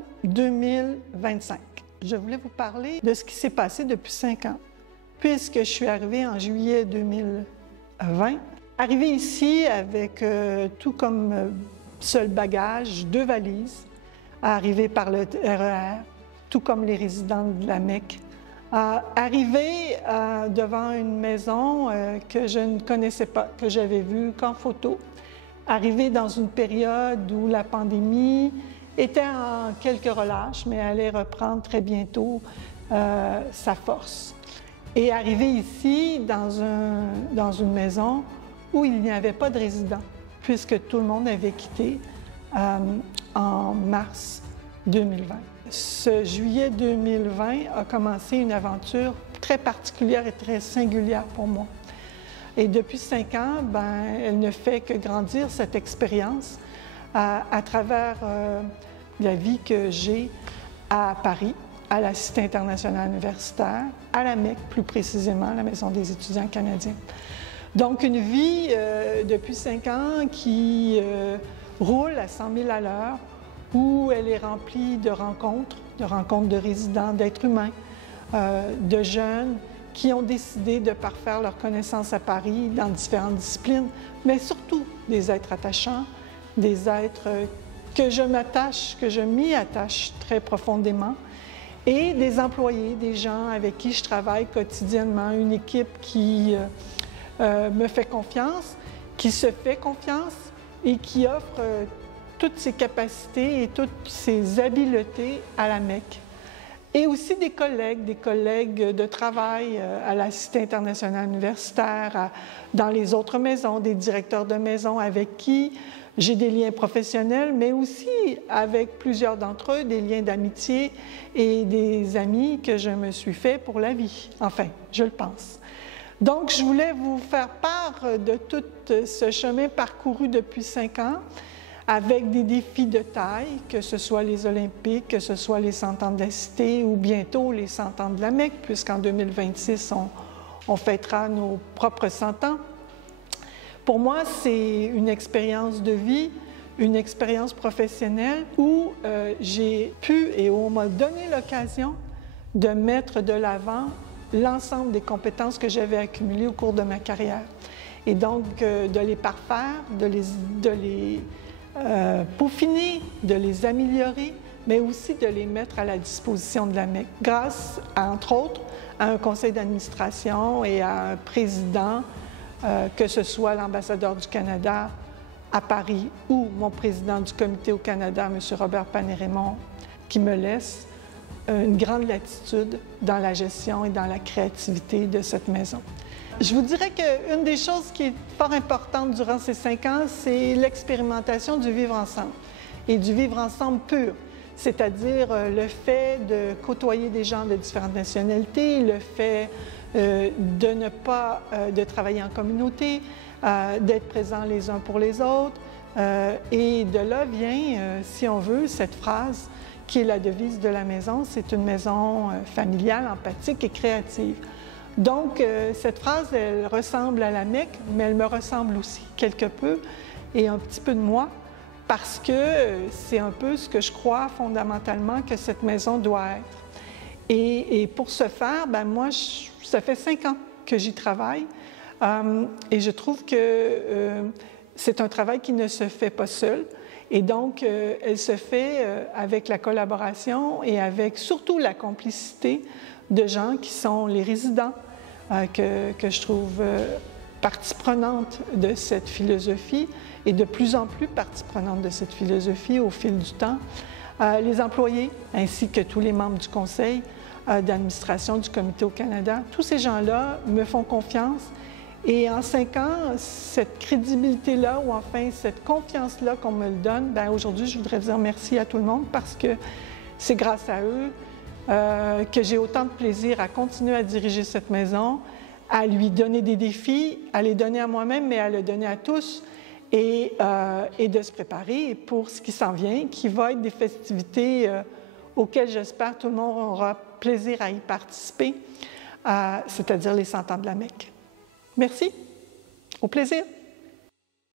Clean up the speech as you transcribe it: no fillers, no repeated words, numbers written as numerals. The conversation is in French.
août 2025. Je voulais vous parler de ce qui s'est passé depuis 5 ans, puisque je suis arrivée en juillet 2020. Arrivée ici avec tout comme seul bagage, 2 valises, arrivée par le RER, tout comme les résidents de la Mecque. Arrivée devant une maison que je ne connaissais pas, que j'avais vue qu'en photo. Arrivée dans une période où la pandémie était en quelques relâches, mais allait reprendre très bientôt sa force. Et arrivée ici, dans une maison où il n'y avait pas de résidents, puisque tout le monde avait quitté en mars 2020. Ce juillet 2020 a commencé une aventure très particulière et très singulière pour moi. Et depuis 5 ans, elle ne fait que grandir cette expérience à travers la vie que j'ai à Paris, à la Cité internationale universitaire, à la Mecque plus précisément, la Maison des étudiants canadiens. Donc une vie depuis 5 ans qui roule à 100 000 à l'heure, où elle est remplie de rencontres de résidents, d'êtres humains, de jeunes qui ont décidé de parfaire leurs connaissances à Paris dans différentes disciplines, mais surtout des êtres attachants, des êtres que je m'y attache très profondément, et des employés, des gens avec qui je travaille quotidiennement, une équipe qui me fait confiance, qui se fait confiance et qui offre toutes ses capacités et toutes ses habiletés à la Mecque. Et aussi des collègues de travail à la Cité internationale universitaire, dans les autres maisons, des directeurs de maison avec qui j'ai des liens professionnels, mais aussi avec plusieurs d'entre eux, des liens d'amitié et des amis que je me suis fait pour la vie. Enfin, je le pense. Donc, je voulais vous faire part de tout ce chemin parcouru depuis 5 ans, avec des défis de taille, que ce soit les Olympiques, que ce soit les 100 ans de la Cité ou bientôt les 100 ans de la Mecque, puisqu'en 2026, on fêtera nos propres 100 ans. Pour moi, c'est une expérience de vie, une expérience professionnelle où j'ai pu et où on m'a donné l'occasion de mettre de l'avant l'ensemble des compétences que j'avais accumulées au cours de ma carrière. Et donc, de les parfaire, de les peaufiner, de les améliorer, mais aussi de les mettre à la disposition de la Mecque, grâce, entre autres, à un conseil d'administration et à un président, que ce soit l'ambassadeur du Canada à Paris ou mon président du comité au Canada, M. Robert Panet-Raymond, qui me laisse une grande latitude dans la gestion et dans la créativité de cette maison. Je vous dirais qu'une des choses qui est fort importante durant ces 5 ans, c'est l'expérimentation du vivre ensemble et du vivre ensemble pur, c'est-à-dire le fait de côtoyer des gens de différentes nationalités, le fait de travailler en communauté, d'être présents les uns pour les autres. Et de là vient, si on veut, cette phrase qui est la devise de la maison, c'est une maison familiale, empathique et créative. Donc, cette phrase, elle ressemble à la Mecque, mais elle me ressemble aussi quelque peu, et un petit peu de moi, parce que c'est un peu ce que je crois fondamentalement que cette maison doit être. Et pour ce faire, moi, ça fait 5 ans que j'y travaille, et je trouve que c'est un travail qui ne se fait pas seul. Et donc, elle se fait avec la collaboration et avec surtout la complicité de gens qui sont les résidents, que je trouve partie prenante de cette philosophie et de plus en plus partie prenante de cette philosophie au fil du temps. Les employés ainsi que tous les membres du conseil d'administration du comité au Canada, tous ces gens-là me font confiance. Et en 5 ans, cette crédibilité-là, ou enfin cette confiance-là qu'on me le donne, aujourd'hui, je voudrais dire merci à tout le monde parce que c'est grâce à eux que j'ai autant de plaisir à continuer à diriger cette maison, à lui donner des défis, à les donner à moi-même, mais à les donner à tous, et de se préparer pour ce qui s'en vient, qui va être des festivités auxquelles j'espère tout le monde aura plaisir à y participer, c'est-à-dire les 100 ans de la Mecque. Merci, au plaisir.